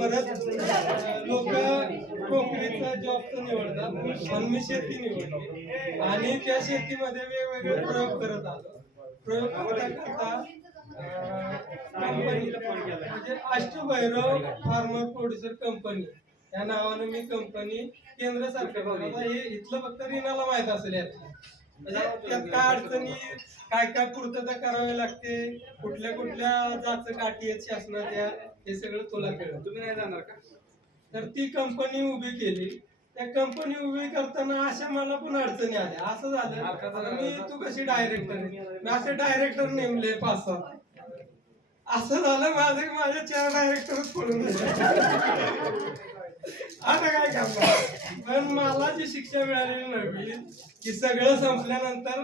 परत लोक नोकरीचा जॉबचं निवडतात पण मी शेती निवडली आणि त्या शेतीमध्ये वेगवेगळे प्रयोग करत आलो. प्रयोग करता करता कंपनी म्हणजे अष्टभैरव फार्मर प्रोड्युसर कंपनी या नावाने मी कंपनी केंद्र सरकार हे इथलं फक्त रीनाला माहित असेल यात म्हणजे त्यात काय अडचणी काय काय पूर्तता करावी लागते कुठल्या कुठल्या जात काठी आहेत शासनाच्या हे सगळं तुला कळलं. तुम्ही नाही जाणार का? तर ती कंपनी उभी केली. त्या कंपनी उभी करताना अशा मला पण अडचणी आल्या. असं झालं मी तू कशी डायरेक्टर मी असे डायरेक्टर नेमले 5-6 असं झालं माझे 4 डायरेक्टरच पडून गेले. आता काय करणार पण मला जी शिक्षा मिळालेली नव्हती की सगळं संपल्यानंतर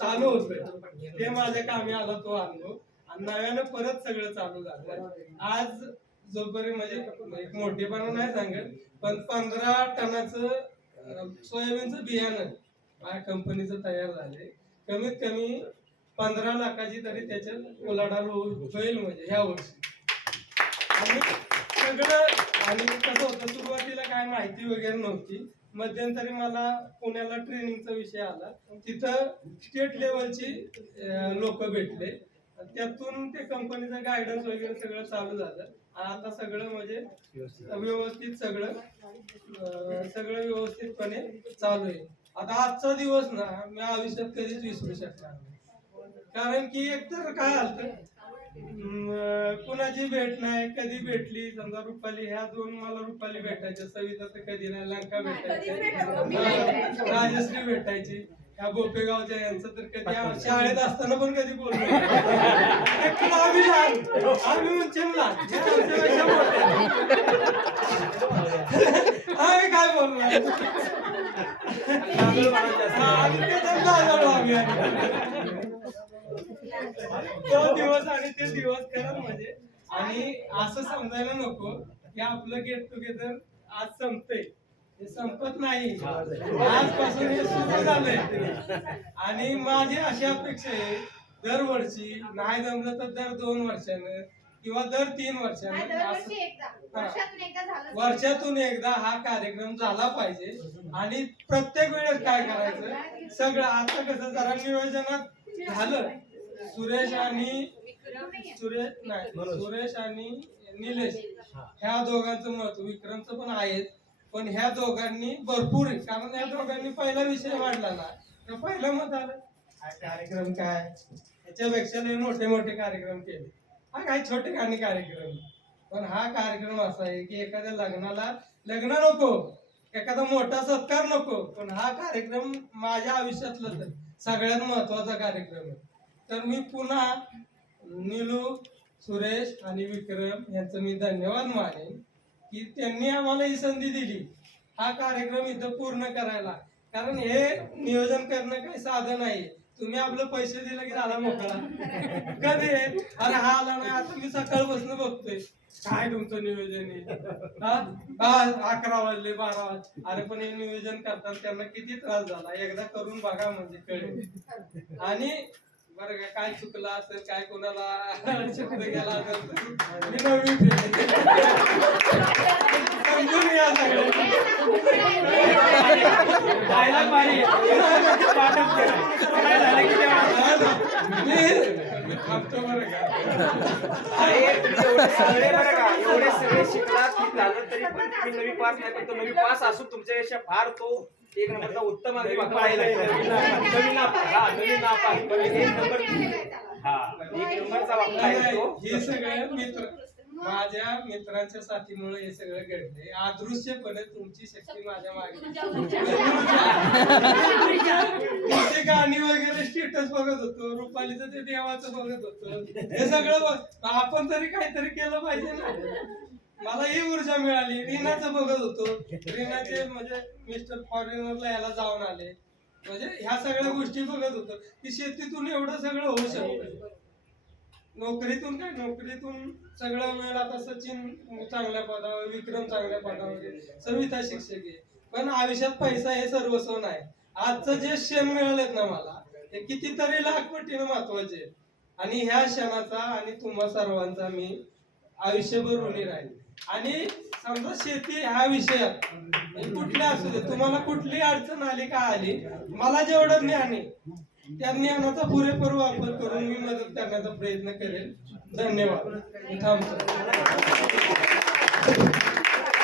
चालू होतं ते माझ्या कामी आला तो अनुभव आणि नव्यानं परत सगळं चालू झालं. आज जोपर्यंत म्हणजे एक मोठेपणा नाही सांगत पण 15 टनाचं सोयाबीनचं बियाणं माझ्या कंपनीचं तयार झाले. कमीत कमी 15 लाखाची तरी त्याच्यात उलाढाल होईल म्हणजे ह्या वर्षी. आणि सगळं आणि कसं होतं सुरुवातीला काय माहिती वगैरे नव्हती. मध्यंतरी मला पुण्याला ट्रेनिंगचा विषय आला. तिथं स्टेट लेवलची लोक भेटले त्यातून ते कंपनीचं गायडन्स वगैरे सगळं चालू झालं. आता सगळं म्हणजे व्यवस्थित सगळं व्यवस्थितपणे चालू आहे. आता आजचा दिवस ना मी आयुष्यात कधीच विसरू शकणार नाही. कारण की एकतर काय आलं कुणाची भेट नाही कधी भेटली समजा रुपाली ह्या 2 मला रुपाली भेटायच्या सविता तर कधी नाही लंका भेटायची राजश्री भेटायची ह्या बोपेगावच्या यांचं तर कधी शाळेत असताना पण कधी बोललो आम्ही म्हणजे आम्ही काय बोलणार तो दिवस आणि ते दिवस खरंच म्हणजे आणि असं समजायला नको की आपलं गेट टुगेदर आज संपतंय हे संपत नाही आजपासून हे सुरू झालंय. आणि माझी अशी अपेक्षा आहे दरवर्षी नाही जमलं तर दर 2 वर्षानं किंवा दर 3 वर्षानं वर्षातून एकदा हा कार्यक्रम झाला पाहिजे. आणि प्रत्येक वेळेस काय करायचं सगळं आता कसं जरा नियोजनात झालं सुरेश आणि निलेश ह्या दोघांचं मत विक्रमचं पण आहेच पण ह्या दोघांनी भरपूर कारण ह्या दोघांनी पहिला विषय मांडला ना तर पहिलं मत आलं हा कार्यक्रम काय याच्यापेक्षा लय मोठे मोठे कार्यक्रम केले. हा काही छोटे काही कार्यक्रम पण हा कार्यक्रम असा आहे की एखाद्या लग्न नको एखादा मोठा सत्कार नको पण हा कार्यक्रम माझ्या आयुष्यातला तर सगळ्यात महत्वाचा कार्यक्रम आहे. तर मी पुन्हा नीलू सुरेश आणि विक्रम यांचं मी धन्यवाद मानेन की त्यांनी आम्हाला ही संधी दिली हा कार्यक्रम इथं पूर्ण करायला. कारण हे नियोजन करणं काही साधं नाही. तुम्ही आपलं पैसे दिले की झाला मोकळा कधी अरे हा आला नाही आता मी सकाळपासून बघतोय काय तुमचं नियोजन आहे 11 वाजले 12 वाजले अरे पण हे नियोजन करताना त्यांना किती त्रास झाला एकदा करून बघा म्हणजे कळेल. आणि बरं काय चुकलं असेल काय कोणाला शब्द गेला असेल मी नवीन समजून या एवढे सगळे शिकला की झालं तरी पण तुम्ही नवी पास नाही पण तो नवी पास असून तुमच्यापेक्षा फार तो 1 नंबरचा उत्तम नवीन हे सगळं मित्र माझ्या मित्रांच्या साथीमुळे हे सगळं घडले. अदृश्यपणे तुमची शक्ती माझ्या मागे तुमचे गाणी वगैरे स्टेटस बघत होतो रुपालीचं ते देवाचं बघत होतो हे सगळं आपण तरी काहीतरी केलं पाहिजे ना. मला ही ऊर्जा मिळाली. रीनाचं बघत होतो रीनाचे म्हणजे मिस्टर फॉरेनरला याला जाऊन आले म्हणजे ह्या सगळ्या गोष्टी बघत होतो की शेतीतून एवढं सगळं होऊ शकतं. नोकरीतून सगळं वेळ आता सचिन चांगल्या पदावर विक्रम चांगल्या पदावर सविता शिक्षक आहे पण आयुष्यात पैसा हे सर्वस्व नाही. आजचं जे क्षण मिळालेत ना मला ते कितीतरी लाख पटीनं महत्वाचे आणि ह्या क्षणाचा आणि तुम्हा सर्वांचा मी आयुष्यभर ऋणी राहील. आणि समजा शेती ह्या विषयात म्हणजे कुठल्या असू दे, तुम्हाला कुठली अडचण आली का आली, मला जेवढं ज्ञान आहे त्या ज्ञानाचा पुरेपूर वापर करून मी मदत करण्याचा प्रयत्न करेल. धन्यवाद. मी थांबतो.